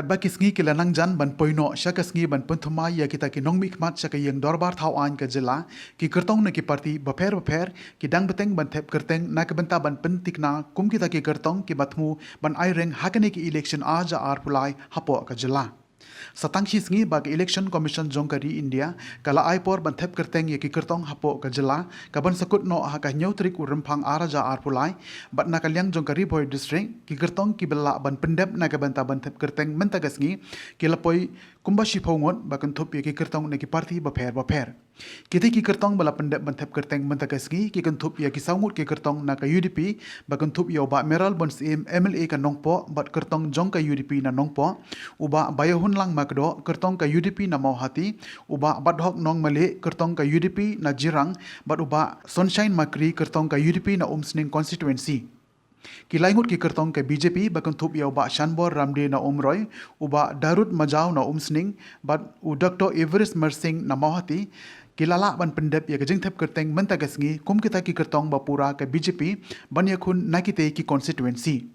kat ba kisngi kilanang jan ban poino syaka sngi ban punthuma ya kita ki nong mikmat syaka yang dorbar thau an ka jela ki kertong na ki parti baper ki dang beteng ban thep kerteng na ka benta ban pentikna kum kita ki kertong ki batmu ban aireng hakane ki election aja ar pulai hapo ka jela satangshi sngi bag election commission jongkari India kala aipor ban thep kerteng ye ki kertong hapo ka jela ka ban sakut no ha ka nyautrik uremphang araja arpulai bat na kalyang jongkari boy district ki kertong ki bela ban pendep na ka banta ban thep kerteng menta gasngi ki lapoi kumba shiphongot bakan thop ye ki kertong na ki parti baper kiti ki kertong bala pendep ban thep kerteng menta gasngi ki kan thop ye ki saungut ki kertong na ka UDP bakan thop yo ba meral bon MLA ka nongpo bat kertong jong ka UDP na nongpo uba bayahun lang makdo kertong ka UDP na Mauhati uba badhok nong male kertong ka UDP na Jirang bat uba Sunshine Makri kertong ka UDP na Umsning constituency kilaingut ki kertong ke BJP bakan thup ya uba Shanbor Ramde na Umroy uba Darut Majau na Umsning bat u Dr. Everest Mersing na Mauhati kilala ban pendep ya kajing thep kerteng menta gasngi kum kita ki kertong bapura ke BJP ban yakun nakite ki constituency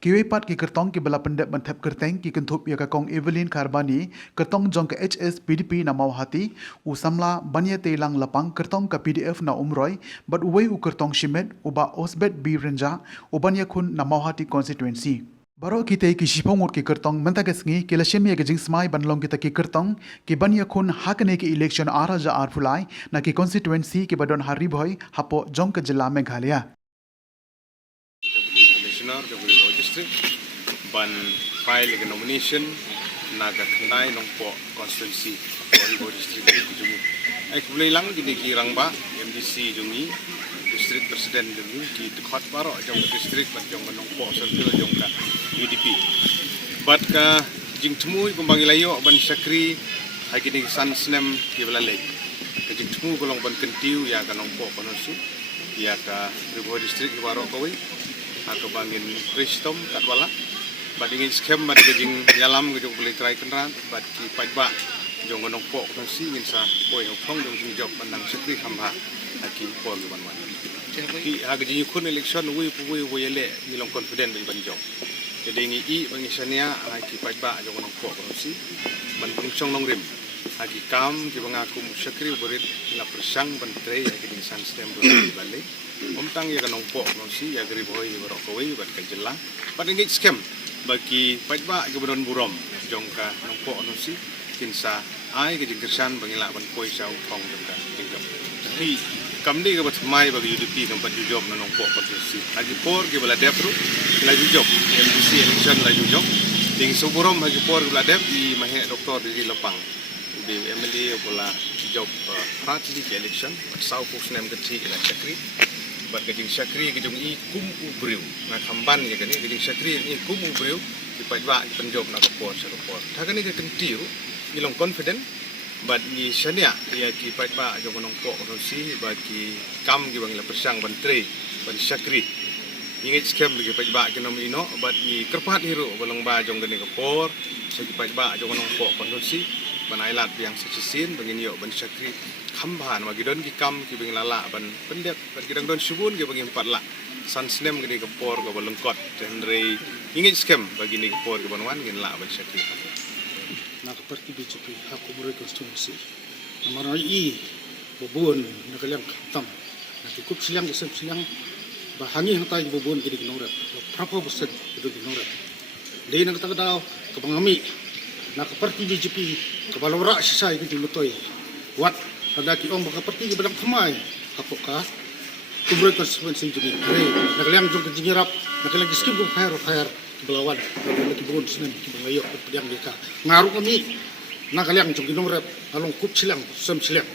kiwepat ki kertong ki bala pendep ban thep kerteng ki kenthup ya ka kong Evelyn Kharbani kertong jong ka HS PDP na Mauhati u samla banya telang lapang kertong ka PDF na Umroy bat uwei u kertong Shimet uba Osbet B Renja u banya kun na Mauhati constituency baro kita ki shipongut ki kertong mentagasngi ki lashem ya gajing smai banlong kita ki kertong ki banya kun hakane ki election araja arfulai na ki constituency ki badon hari boy hapo jong ka jilla Meghalaya district ban file ke nomination naga kandai nongpo constituency Origo district jungi ai kulai lang gini ki rangba MDC jungi district president jungi ki dekat baro jong district ban jong nongpo serta jong ka UDP bat ka jing temu pembangi layo ban sakri ai gini san snem ki belalai ka jing temu golong ban kentiu ya ka nongpo konosi ya ka Origo district baro kawai aku bangin Kristom katwala bat ingin skem bat gajing nyalam gajong boleh try kenran bat ki pajba jong nong pok kan si ingin sa boy hong jong jing job pandang sekri hamba aki pol ban wan ki ha gajing kun election wi le ni long confident bi ban job jadi ngi i bangi sania aki pajba jong nong pok kan si ban kungsong nong rim aki kam ki bangaku sekri borit la persang ban tray aki ding san stem balik tang ya kanong po no si ya gari boy barok kawai bat kajela bat ingit scam bagi pajba ke badon burom jong ka nong po no si kinsa ai ke jingkersan bangila ban koi sa upong jong ka tingkap jadi kamdi ke bat mai bagi UDP tempat job nong po pat si agi por ke bala depro laju job MDC election laju job ding so burom agi por bala dep di mahe doktor di Lepang di MLA bola job party di election sau pus nem ke ti ila sakri bat gajing sakri gajong i kum ubriu na kamban ya gani gajing sakri ni kum ubriu di pajba penjob na kapor sa kapor thagani ke kentiu ni long confident bat ni sania ya ki pajba jong nong po no si bat ki kam gi bangila persang ban tre ban sakri ingit scam gi pajba ke nom ino bat ni kerpat hiru bolong ba jong gani kapor sa ki pajba jong nong po no si banailat yang sesin bangin yo ban sakri kambahan bagi don ki kam ki bing lala ban pendek bagi dang don subun ki bagi empat la san snem ki kapor go balengkot genre ingin scam bagi ni kapor ki banwan ngin la ban sakri na parti BJP aku beri konstitusi namar i bobon na kalyang tam na cukup silang kesem silang bahangi hatai bobon ki ignorat berapa persen itu ignorat dei na kata daw kabangami na parti BJP kabalora sisay ki mutoy wat ada ki ong baka parti ki badang kamay kapok ka kubroy konstituensi juni nakalyang jong kajingirap nakalyang skip ko fire belawan nakalyang ki bugon sinen ki bangayo pedang deka ngaru kami nakalyang jong kinongrep along kup silang sem silang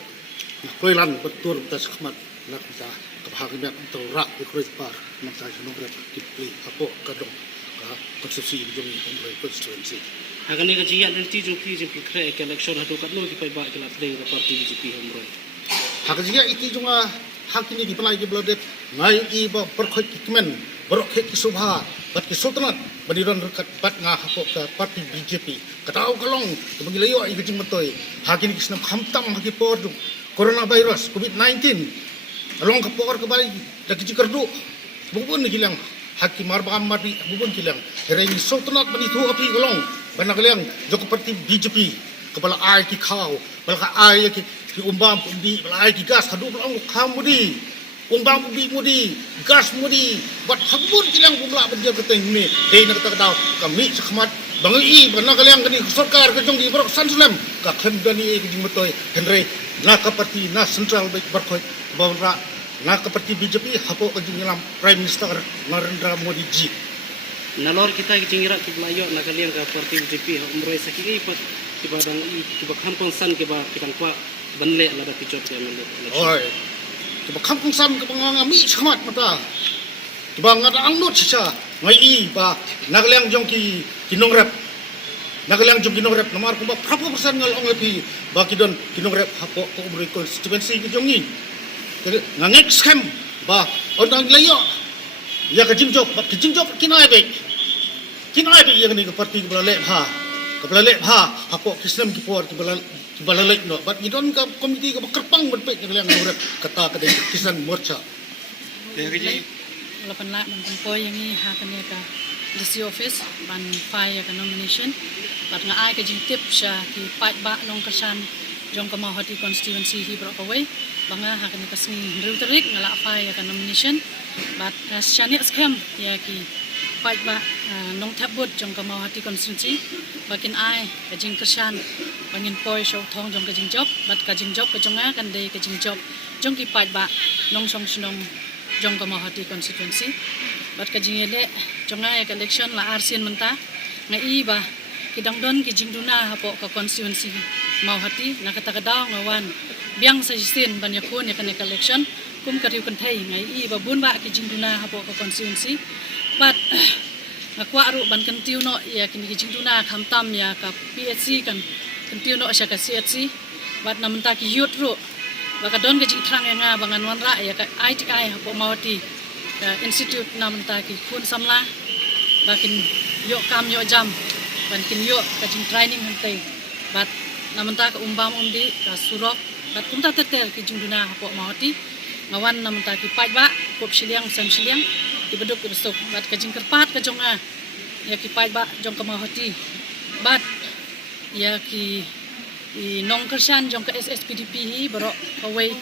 nakoylan betur tas khmat nakta kabhagimat to ra ki kroy par nakta kinongrep ki pli kapok kadong ka konstitusi jong kubroy konstituensi Agaknya kajian nanti jumpi jumpi kerek election hadu kat lo kita baik kelat play the party BJP homroi. Hakajiya iti junga hakini di pelai di belodep ngai i ba perkhoi kikmen berok ki subha bat ki sultanat badiron rekat bat nga hapok ka parti BJP katau kalong kebangilayo i gajing matoy hakini kisnam khamtam haki por coronavirus COVID-19 along ka por ka bali lagi jikardu bubun gilang haki marba amati bubun gilang hereng sultanat bani thu api kalong banakaliang joko parti BJP kepala ai ki kau bala ai ki umbam di bala ai ki gas hadu bala kamudi umbam mudi gas mudi bat habun kilang bumla berja keteng ni nak kata kau kami sekhmat bangi banakaliang kini sarkar ke jonggi berok sansulam ka khendani ki jingmetoy henry nak parti na central baik berkoi bawra nak parti BJP hapo ke jingilam prime minister Narendra Modi ji Nalor kita kingira kiblayo nakaliang ka parti BJP umroy sakigi pat kibadang kiba kampung san kiba kitang kwa banle lada picot ya mele. oi kiba kampung san kiba ngami sekhmat mata kiba ngada angnut sisa ngai ba nakaliang jongki kinongrep nakaliang jong kinongrep nomor kumba berapa persen ngal ongepi ba kidon kinongrep hapo ko umroy konstituensi ke jongi ngangek scam ba ondang layo ya ka jimjok bat ka jimjok kinai be yang ni ka parti ka bala le ha hapo kislam ki por ki bala le no bat gidon ka komiti ka kerpang bat pe yang ngurep kata ka de kisan morcha lapan la man poy yang ni ha kan ka DC office ban fire ka nomination bat nga ai ka jing tip sha ki pat ba long kasan jong ka mahati constituency hi bro away banga ha kan ka sing rutrik ngala fire ka nomination bat shani scam ya ki pat ba nong thabut jong ka mahati constituency bakin ai ka jing kasan bangin poy show thong jong ka jing job bat ka jing job ka jonga kan de ka jing job jong ki pat ba nong song snong jong ka mahati constituency bat ka jing ele jonga ya ka election la arsian menta ngai ba kidang don ki jing duna hapo ka constituency mahati na kata kadaw ngawan biang sa justin banya kun ya kan election kum kariu kan thai ngai ba bun ba ki jing duna hapo ka constituency bat ngakwa ru ban kan tiu no ya kini ki jing duna khamtam ya ka PHC kan tiu no sya ka CHC bat namenta ki youth ru baka don ke jing trang nga bangan wan ra ya ka ITI hapo mawati institute namenta ki kun samla bakin yo kam yo jam ban kin yo ka jing training hantai bat namenta ka umbam umdi ka surok bat kumta tetel ki jing duna hapo mawati ngawan namenta ki paj ba kop siliang sam siliang ki beduk ki besok bat ka jing kerpat ka jonga ya ki paj ba jong ka mawati bat ya ki nong kersan jong ka SSPDP hi baro away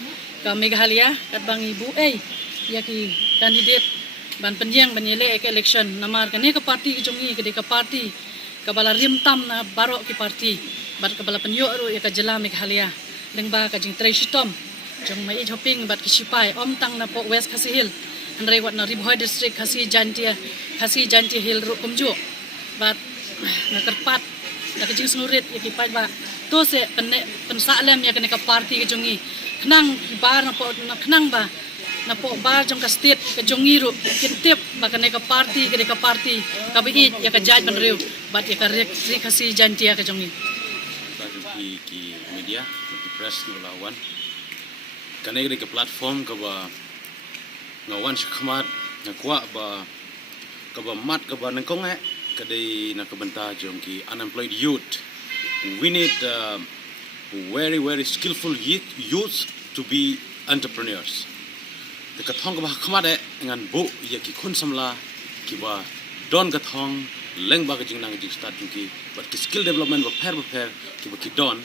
ka Meghalaya kat bang ibu ya ki kandidat ban penjang banyele ke election namar kane ka parti ki jongi ke ka parti ka bala rimtam na baro ki parti bat ka bala penyo ro ya ka jela Meghalaya lengba ka jing Traisitom jong mai shopping bat ki sipai om tang na po West Khasi Hill andrai wat na Ribhoi district Khasi Jantia Hill ro kumjo bat na kerpat na ka jing snurit ya ki pai ba to se pensalem ya kene ka parti ke jongi khnang bar na po na khnang ba na po bar jong ka state ke jongi ro kintip ba kene ka parti ka bi ya ka jaj ban reu bat ya ka rek Sri Khasi Jantia ke jongi ki media ki press ki lawan kane ke platform ka ba ngawan shakmat ngakwa ba ka ba mat ka ba nangkong kadai na kabanta jong ki unemployed youth. We need very skillful youth to be entrepreneurs. The kathong ba khamade ngan bo ya ki khun samla ki ba don kathong leng ba ka jing nang jing start ki but ki skill development ba pher ki ba ki don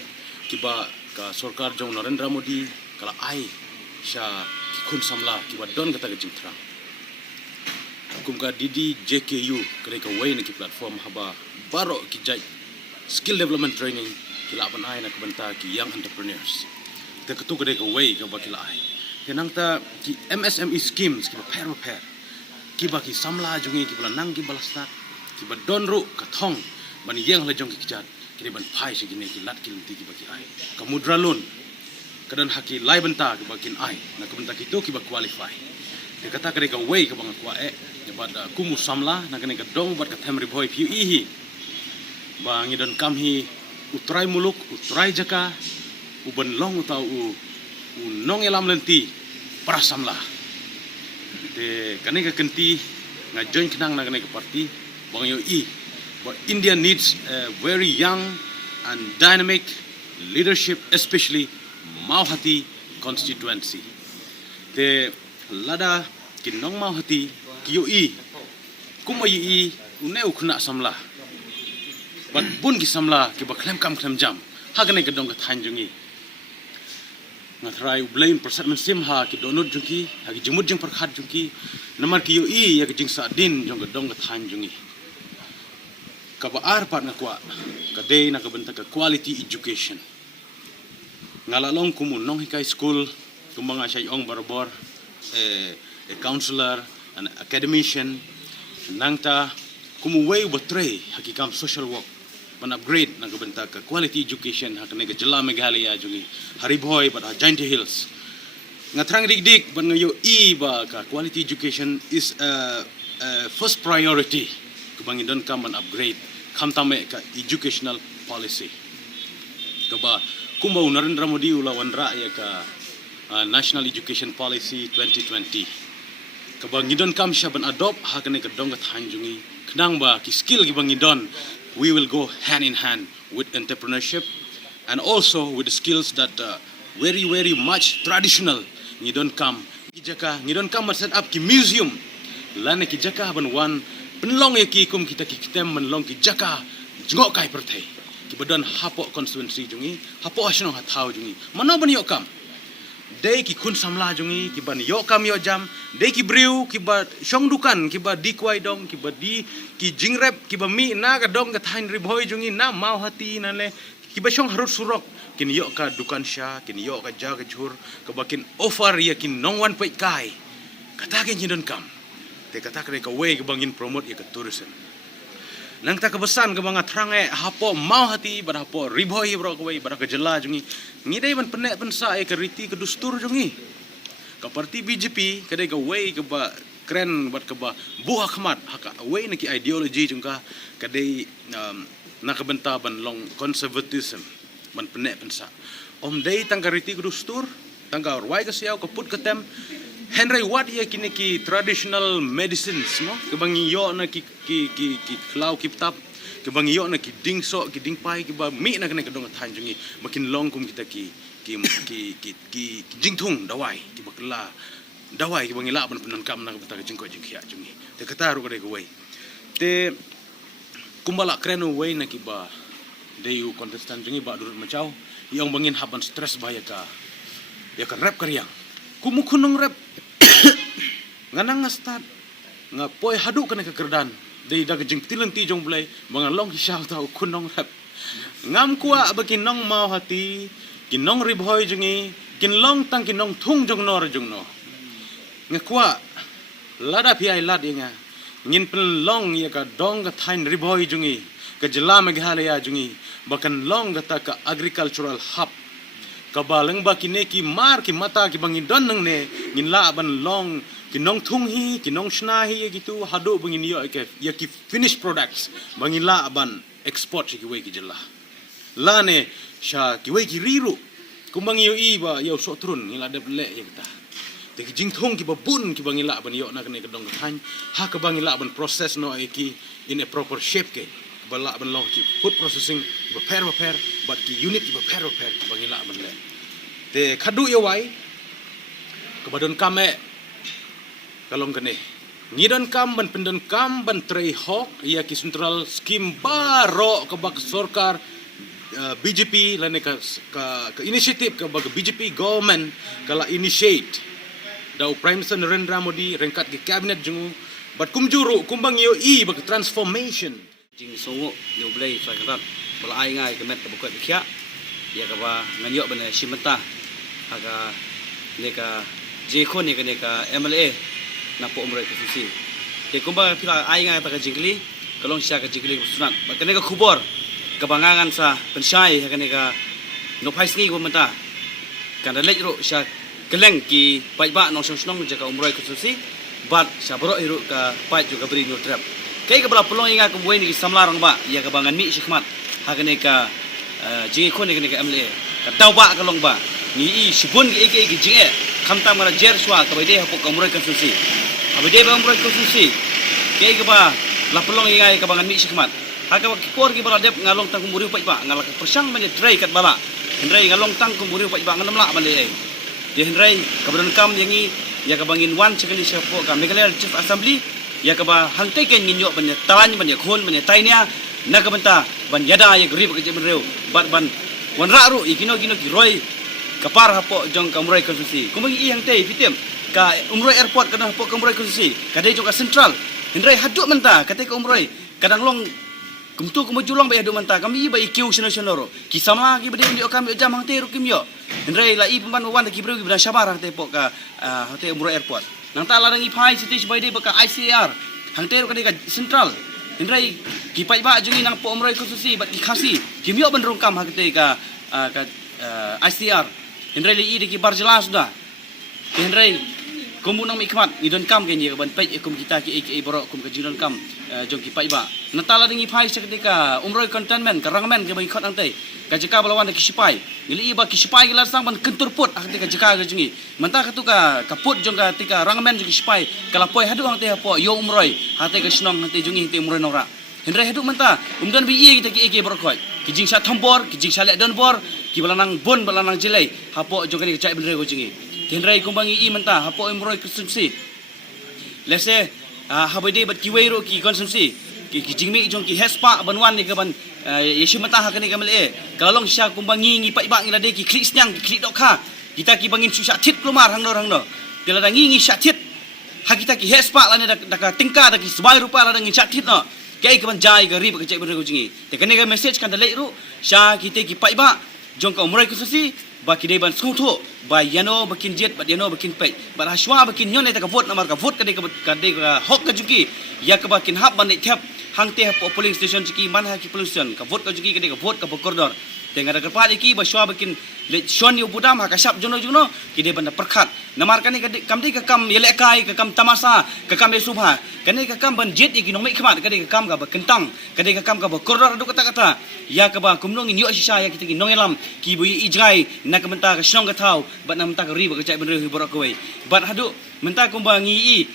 ki ba ka sarkar jong Narendra Modi kala ai sha ki khun samla ki ba don kata ka jing tra kumka Didi JKU kare ka way na ki platform haba baro ki jai skill development training kila ban ai na kabanta ki young entrepreneurs te katu kare ka way ka bakila ai tenang ta ki MSME schemes ki ba pair ki ba ki samla jungi ki bala nang ki balastat ki ba don ru ka thong ban yang la jong ki kijat ki ban phai se ki ne ki lat ki linti ki ba ki ai ka mudra loan kadan haki lai banta ki ba kin ai na kabanta ki to ki ba qualify te kata kare ka way ka bang kwa bat kumu samla na kane ka dong bat ka thamri boy piu ihi bang idon kam hi utrai muluk utrai jaka uban long utau u nong elam lenti para samla te kane ka kenti nga join knang na kane ka parti bang yo but India needs a very young and dynamic leadership, especially Mauhati constituency te lada kinong Mauhati kiyo kuma yi une ukna samla But bun ki samla ki ba klem kam klem jam. Ha gane ka dong ka than jungi. Ngatrai blame persat men sim ha ki donut jungi, ha ki jumut jing perkhat jungi. Namar ki yo I ya ki jing sa din jong ka dong ka than jungi. Ka ba ar pat na kwa. Ka day na ka benta ka quality education. Ngalalong kumu nong hikai school kumbanga siya ong barabor a counselor, an academician, nangta kumuway batray hakikam social work, man upgrade ng kabanta ka quality education hakane ka jala Meghalaya jungi hariboy but Giant Hills nga trang digdig ban ngayo ba ka quality education is first priority kubangin don ka man upgrade kamtame ka educational policy kaba kumbaw Narendra Modi ulawan ra ya ka National Education Policy 2020 kabang ngidon kam siya ban adopt hakane ka dong kat hanjungi knang ba ki skill ki bangidon we will go hand in hand with entrepreneurship and also with the skills that very much traditional ngidon kam set up ki museum lane ki jaka ban wan penlong ya ki kum kita kitem menlong ki jaka jngok kai perthai ki badon hapo constituency jungi hapo asno hathau jungi mano ban yok kam dei ki kun samla jungi ki ban yo kam yo jam dei ki briu ki ba shong dukan ki ba di kwai dong ki ba di ki jingrep ki ba mi na ka dong ka thain riboy jungi na mau hati na le ki ba shong harut surok kin yo ka dukan sha kin yo ka ja ka jhur ka ba kin offer ya kin nongwan pai kai kata ke nyidon kam te kata ka way ka bangin promote ya ka tourism nang ta kebesan ke banga trange hapo mau hati bar hapo riboy bro ko way bar ka jela jungi ngidai ban penek pensa e ke riti ke dustur jungi ka parti BJP kadai ka way ke ba keren bat ke ba buah khmat haka way na ki ideology jungka kadai na ka benta ban long conservatism ban penek pensa om dei tang ka riti ke dustur tang ka ruai ka siau ka put ka tem Henry Watt ya kini ki traditional medicines no ke bangi yo na ki klau ki tap ke bangi yo na ki ding so ki ding pai ki ba mi na kene ka dong than jungi makin long kum kita ki jing thung dawai ki bakla dawai ki bangi la ban penan kam na ka jing ko jing khia jungi te kata ru ka dei ko wei te kumbala krenu wei na ki ba deyu contestant jungi ba durut macau yang bangin haban stress ba ya ka rap karyang kumukunong rap nganang start nga poi hadu kana ka kerdan dei dag jing tilang ti jong blai mga long hisaw tau kunong rap ngam kuwa bakin nong mau hati kinong ribhoy jungi kinlong tang kinong thung jong nor jong no nga kuwa lada pi ai lad inga ngin pen long ya ka dong ka thain ribhoy jungi ka jela Meghalaya jungi bakan long ka ka agricultural hub kabalang ba kine ki mar ki mata ki bangin don nang ne ngin la ban long kinong thung hi kinong shna hi gitu hado bangin yo ke ya ki finished products bangin la ban export ki we ki jela la ne sha ki we ki riru kumbang yo I ba yo so trun ngila de le ya kita te ki jing thung ki ba bun ki bangin la ban yo na kene ka dong than ha ka bangin la ban process no ki in a proper shape ke bala ban long ki food processing ba pair but ki unit ki ba pair ki bangin la ban le te khadu yo wai ka badon kame kalong kene ngidon kam ban pendon kam ban trei hok ya ki central scheme baro ka bak sarkar BJP lane ka initiative ka bag BJP government kala initiate daw Prime Minister Narendra Modi rengkat ki cabinet jungu bat kumjuru kumbang yo I bag transformation jing songo yo blai sa karat bala ai ngai ka met ka bukat khia ya ka ba nganyo ban simenta aga neka je khon ne ka neka MLA na po umre ka susi ke kumba pila ai ngai ta ka jingli kalong sia ka jingli sunat ba ka neka khubor kabangangan sa pensyai ka neka no phais ngi ko menta kan lek ro sia keleng ki pai ba no snong ja ka umre ka susi bat sa bro iru ka pai ju ka bri no trap kai ka bala pelong inga ka buai ni samlarang ba ya ka bangan mi sikmat ha ka neka jingi khon ne ka neka MLA ka daw ba ka long ba ni I sibun ki jinge khamtam mara jer swa ka bede ha ko umre ka susi abede ba umre ka susi kai ka ba la pelong inga ka bangan mi sikmat haka kipor ki bala dep ngalong tang kumuri pa iba ngalak persang mane drai kat bala hendrai ngalong tang kumuri pa iba ngalam la mane ai de hendrai kabron kam yangi ya ka bangin wan chekali sepo ka Meghalaya Chief Assembly ya ka ba hangtai ken nginyo banya talan banya khon banya tainya nakabenta ban yada ya grip ke jebreu bat ban wan raru ikino ki roi kapar hapo jong kamrai konstitusi kumang i yang tei fitem ka umroi airport kana hapo kamrai konstitusi kadai jong ka central hindrai haduk menta kate ka umroi kadang long kumtu kumujulong ba haduk menta kami ba ikiu senoro kisama ki bade ndio kami jam hang tei rukim yo hindrai la i pemban wan ki breu ki bada sabar hang tei po ka hang tei umroi airport nang ta larang i phai siti sebai dei ba ka ICR hang tei ka central hindrai ki pai ba jungi nang po umroi konstitusi ba ki khasi kimyo ban rongkam hang tei ka ICR hindrai li i ki bar jelas sudah hindrai kumu nang mikmat idon kam ke ni ban pai kum kita ki borok kum ke jidon kam jong ki pai ba natala ringi phai seketika umroi containment karangmen ke bai khot ang tei ka jeka balawan ki sipai ili iba ki sipai ki lasang ban kentur put ketika jeka ke jungi menta ka tu ka kaput jong ka tika rangmen jong ki sipai kala poi hadu ang tei po yo umroi hate ke snong nanti jungi te umroi nora hindrai hadu menta umdan bi i kita ki borok khot ki jing sa thombor ki jing sa le don bor ki balanang bon balanang jelai hapo jong ka cai benre ko jungi hindrai kumbangi i menta hapo umroi konsumsi lese habade bat kiwero ki konsumsi ki jingmi jong ki hespa banwan ni ke ban yesu menta hakani kamle kalong sya kumbangi ngi pai ba ngi lade ki klik nyang ki klik dok kha kita ki bangin susah tit kelumar hang no tela ngi syatit ha kita ki hespa lane dak tingka dak sebai rupa la ngi syatit no kai ke ban jai ke rib ke cek ber ko jingi te kene ke message kan dalai ru sya kita ki pai ba jong ka umroi konsumsi ba kidai ban sungtho ba yano bakin jet ba yano bakin pei ba haswa bakin nyon eta ka vote namar ka vote kadai ka hok ka juki ya ka bakin hab ban thep hang te po polling station juki man ha ki pollution ka vote ka juki kadai ka vote ka bokordor tengah ada kerpat iki ba shwa bakin le shon yu budam ha ka sap jono kidai ban perkhat namar kan kam dei ka kam yele kai ka kam tamasa ka kam subha kanai ka kam ban jet iki nong mai khmat kadai ka kam ka ba kentang kadai ka kam ka ba koridor du kata ya ka ba kumnong ni yo sisa ya kita ki nong elam ki bu ijgai nak menta ka shong ka thau bat nam ta ka ri ba ka chai ben re borok koi bat hadu menta kumbangi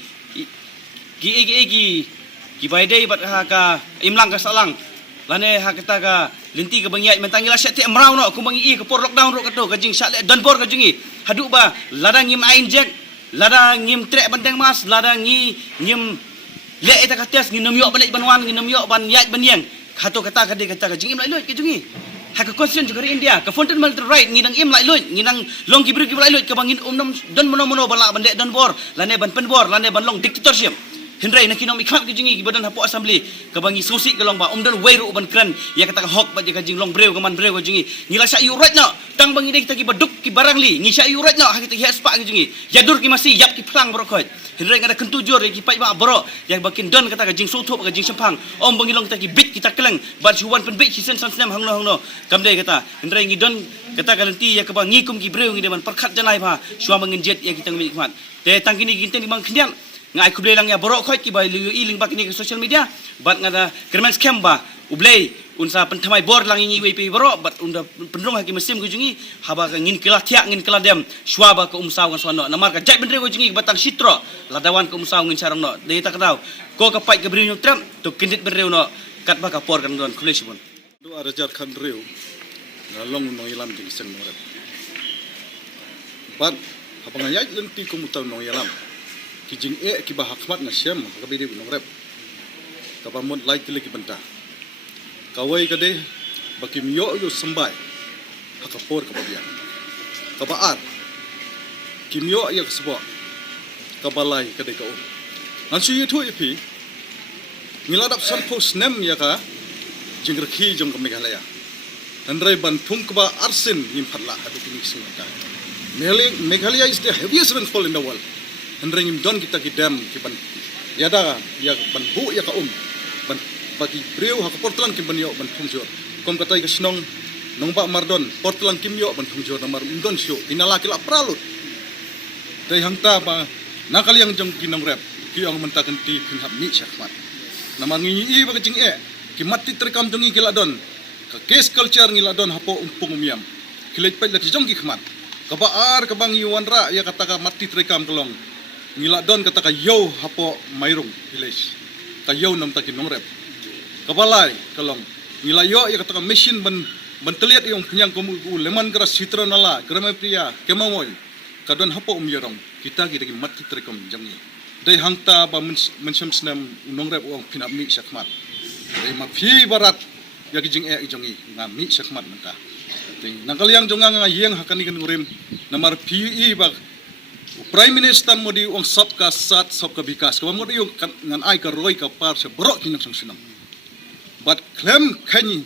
ki bai dei bat ha ka imlang ka salang lane ha kata ka linti ka bangyai mentang ila syat amrau no kumbangi i ka por lockdown ro kato ka jing syat dan por ka jingi hadu ba ladang ngim ain jack ladang ngim trek bandeng mas ladang ngim le eta ka tes nginum yo balik banwan nginum yo ban yai banyeng hato kata ka de kata ka jing im lai lui ka jingi ha ka question juga India ka fundamental right nginang im lai lui nginang long ki bri ki lai lui ka bangin umnom don mono bala bandek dan bor lane ban penbor lane ban long dictatorship hindrai nak kinom ikhat ke jingi badan hapo assembly ka bangi sosi ka long ba umdan weiru ban kran ya kata ka hok ba ka jing long breu ka man breu ka jingi ngila sa you right now tang bangi de kita ki baduk ki barang li ngi sa you right now ha kita hi spa ka jingi yadur ki masih yap ki plang borok hindrai ngada kentu jor ki pai ba borok yang bakin don kata ka jing sothop ka jing sempang om bangi long kita ki bit kita keleng ba chuan pen bit sisen san snem hangno kam de kata hindrai ngi don kata ka lenti ya ka bangi kum ki breu ngi de ban perkhat janai ba shua mangin jet ya kita ngi khmat te tang kini ginten bang khnian ngai kublai lang ya borok khoi ki bai liu i ling bak ni ke social media bat ngada kerman scam ba ublai unsa penthamai bor lang ngi wei borok bat unda pendrong haki mesim ku jungi haba ka ngin kelah tiak ngin kelah dem shwa ba ka umsaw kan swanno namar ka jai bendre ku jungi batang sitro ladawan ka umsaw ngin sarang no de ta kadau ko ka pai ka bri nyutram to kindit bereu no kat ba ka por kan don kublai sibon do arajar kan reu na long no ilam jing sen no rep bat habang ayat lenti ko mutaw no ilam ki jing ki ba hakmat na syam ka bi de no rep ka ba mon lai tile ki banta kawai ka de bakim yo sambai hakapor ka babian ka ba ar kim yo ya kasbo ka balai ka de ka on nan su yetu ipi ngiladap sampo snem ya ka jing rekhi jong ka meghalaya andrai ban thung ka ba arsin nim phatla hadu ki singata meghalaya is the heaviest rainfall in the world andrai ngim don kita ki dam ki ban yada ya ban bu ya ka ban bagi breu ha portlang kim ban yo ban thumjor kom katai ka snong nong ba mardon portlang kim yo ban thumjor namar indon syo inala kila pralut dai hangta ba nakali yang jong kinong rep ki ang mentakan ti pinhap mi syakmat namar ngi i ba jing ki mati terkam jongi kila don ka case culture ngila don hapo umpung umiam kilet pa lati jong ki khmat ka ba ar ka bang yuan ra ya kata ka mati terkam kelong ngila don kata ka yo hapo mairung village ka yo nam ta kinong rep kabalai kalong ngila yo ya kata mesin ban teliat yung penyang kumu leman keras sitra nala kerama pria kemamoy kadon hapo umyarong kita ki mati terkom jamni dai hangta ba mensyam snam unong rep uang pinap mi syakmat Dari mafi barat ya kijing ijongi ngami sekmat mentah. Ting nangkaliang jonga ngayeng hakani kan ngurim namar PE bak Prime Minister modi ong sabka sat sabka bikas ka modi yung ngan ai ka roy ka par se brok kinang sang sinam. But claim kanyi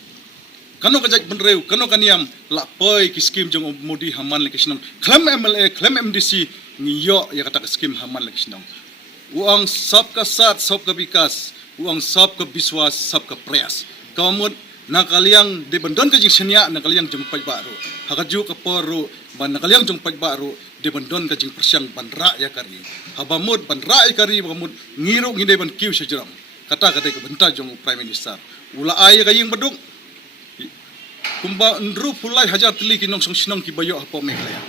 kano kajak benreu kano kaniam la poi ki skim jong modi haman le kisnam claim MLA claim MDC ngiyo ya kata skim haman le kisnam. Uang sabka sat sabka bikas uang sabka biswas sabka prayas kamud nakaliang de bandon ka jing senya nakaliang jong pagbaru hakaju ka poru ban nakaliang jong pagbaru de bandon ka jing persyang banra ya kari habamud banra ya kari bamud ngiru ngide ban kiu sejeram kata ka benta jong prime minister ula ay ka ying baduk kumba ndru pulai hajar tili kinong song sinong ki bayo hapo meklaya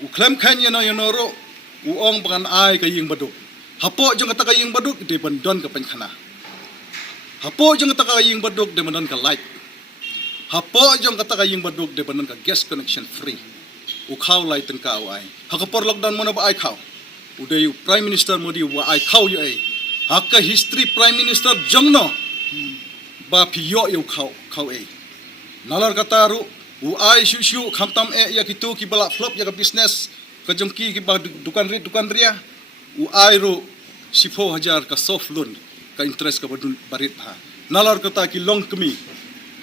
u klem kanya na yanoro uong pangan ay ka ying baduk hapo jong kata ka ying baduk de bandon ka penkhana hapo jong kata ka ying baduk de bandon ka light hapo jong kata ka ying baduk de bandon ka gas connection free u khaw light teng ka ay hakapor lockdown mo na ba ay khaw uday prime minister modi wa ay khaw yu ay hakka history prime minister jongno ba piyo yu khaw ay nalar kata ru u ay shu khamtam ya kitu ki bala flop ya ka business ka jongki ki ba dukan ria u ay ru 10,000 ka soft loan ka interest ka barit ha nalar kata ki long kami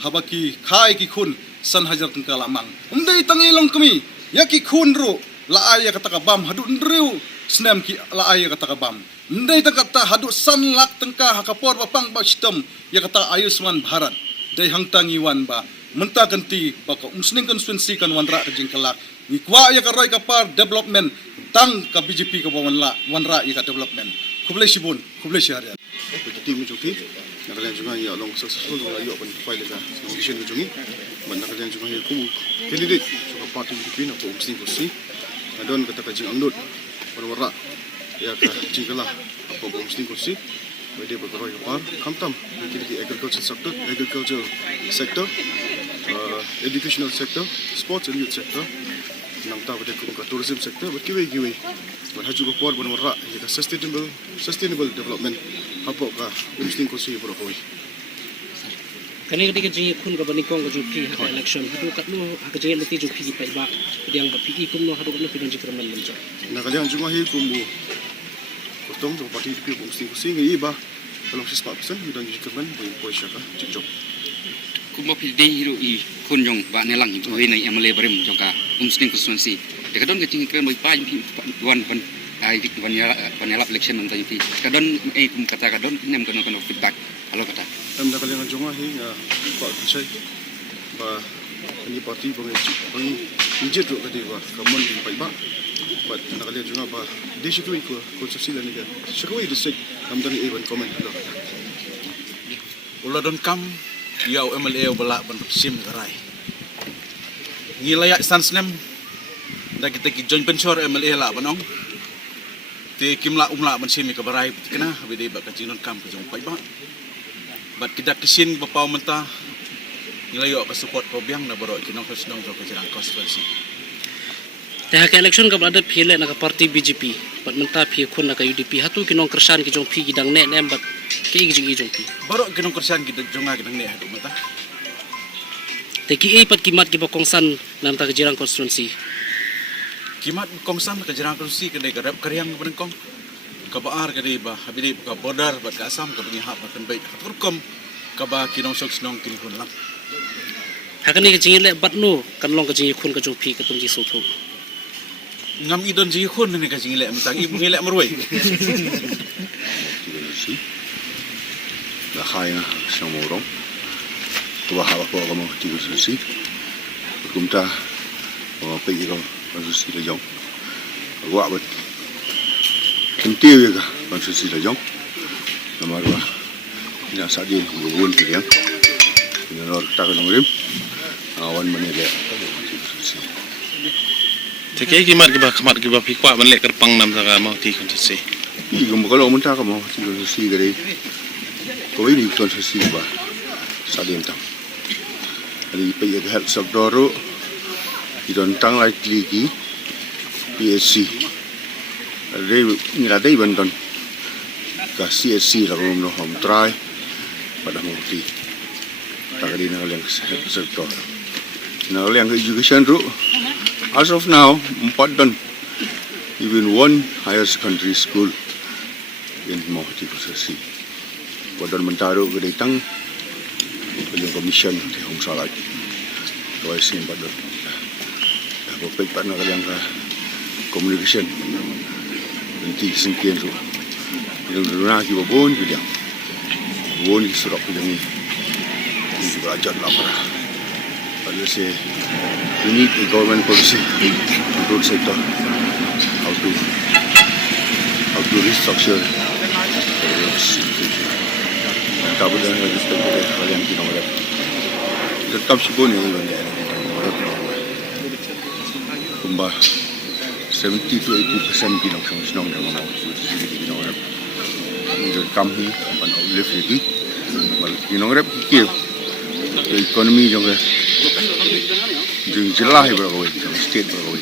habaki khai ki khun san hajar tengka lamang umdai tangi long kami ya ki khun ru la ay kata ka bam hadu ndriu snem ki la ay kata ka bam ndai kata hadu san lak tengka hakapor bapang ba sistem ya kata Ayushman Bharat dai hangtangi wan ba menta ganti baka umsning konstituensi kan wanra ka jingkalak ni kwa ya ka roy ka par development tang ka BJP ka wanra ya ka development kublai sibun kublai syariat Jadi mencuki, nak kalian juga ya long successful long ayo pun file ka mission mencuki, mana kalian juga ya kumu candidate juga parti BJP nak umsing kursi, adon kata kajing angdut, warna ya ka jingkalah apa umsing kursi, mereka berkoroi kapar, kamtam, mungkin di agriculture sector, educational sector, sports and youth sector, nang tahu pada ke tourism sector, berkiwe-kiwe. Berhaju ke puan berwarna, ia sustainable development. Apa ka umsting kursi berkoi. Kani ketika jingi kun ka banikong ka jupi ha election hadu katno ha jingi leti jupi pa iba diang ba pi kumno hadu katno pinong jikraman menjo. Nak kalian juga hi kumbu. Kotong tu parti di umsting kursi ngi iba. Kalau 4% dan jikraman boleh poi syaka cicok. Kuma pide hiro I kun jong ba nelang itu ini yang melebarim jongka umsting konstituensi. Dekadon ke jingi kren boy pa wan ai vanilla election nanti itu kadon kum kata kadon nem kono feedback halo kata Nak kalian juga hi pak saya ba ini parti bangi ijit tu kadi ba kamun di pai ba but nak kalian juga ba desitu ikut konstitusi dan ni sekali district amdani even comment halo kata Uladon kam yau MLA bala ban sim garai ngilaya sansnem da kita ki joint venture MLA la banong te kimla umla ban sim ka barai kena bide ba ka jinon kam ka jong pai ba bat kita kisin bapau menta nilayo ka support ko biang na baro kinong kesnong ka jirang konstituensi Teh ka election ka ada phile na ka parti BJP bat menta phi kun na ka UDP hatu kinong kersan ki jong phi gidang ne nem bat ke gi jong phi baro kinong kersan kita jonga kinang ne hadu mata te ki pat kimat ki bakongsan nam ta ka jirang konstituensi kimat kongsan ka jirang konstituensi ka de garap karyang benengkong ka baar ka de ba habide ka border bat ka asam ka bingha ba kan baik turkom ka ba kinong sok snong kin kun lam hakani ka jingi le bat no kan long ka jingi kun ka jong phi ka tum ji so tho ngam idon ji khun ni ka jing le mtang i ngile marwai si la khaya shamorong tu ba hawa ko mo ti si kumta o pe iro si le jong wa bat Kentiu ya konstitusi la jong nomor 2 ina sadin buun pilihan ina nor ta ka ngrim awan manile Teke kimat kiba pikwa ban lek kerpang nam saka mau ti konstitusi I gum kalau mun ta ka mo ti konstitusi gare ko ini konstitusi ba sadin tam ali pe ya help sabdoro idon tang lai ligi PSC Rei ngira dei bandon ka CSC la rom no hom try pada mukti tak ada yang sektor yang education ru as of now 4 dan even one higher secondary school in Mauti Konstitusi Badan Mentara ke datang penyelenggaraan komisen di Hong Salat Tuai Sim Badan dah berpek partner yang ke communication nanti sengkian tu yang dulu kita pun juga pun surat ini belajar apa pada saya we need a government policy in road sector how to restructure roads kabupaten respect kalian kita orang tetap sibuk ni orang kumbah 70 to 80% kita senang dengan mau kita orang ini kami pan live lagi mal kita orang fikir ekonomi juga jelas berapa state berapa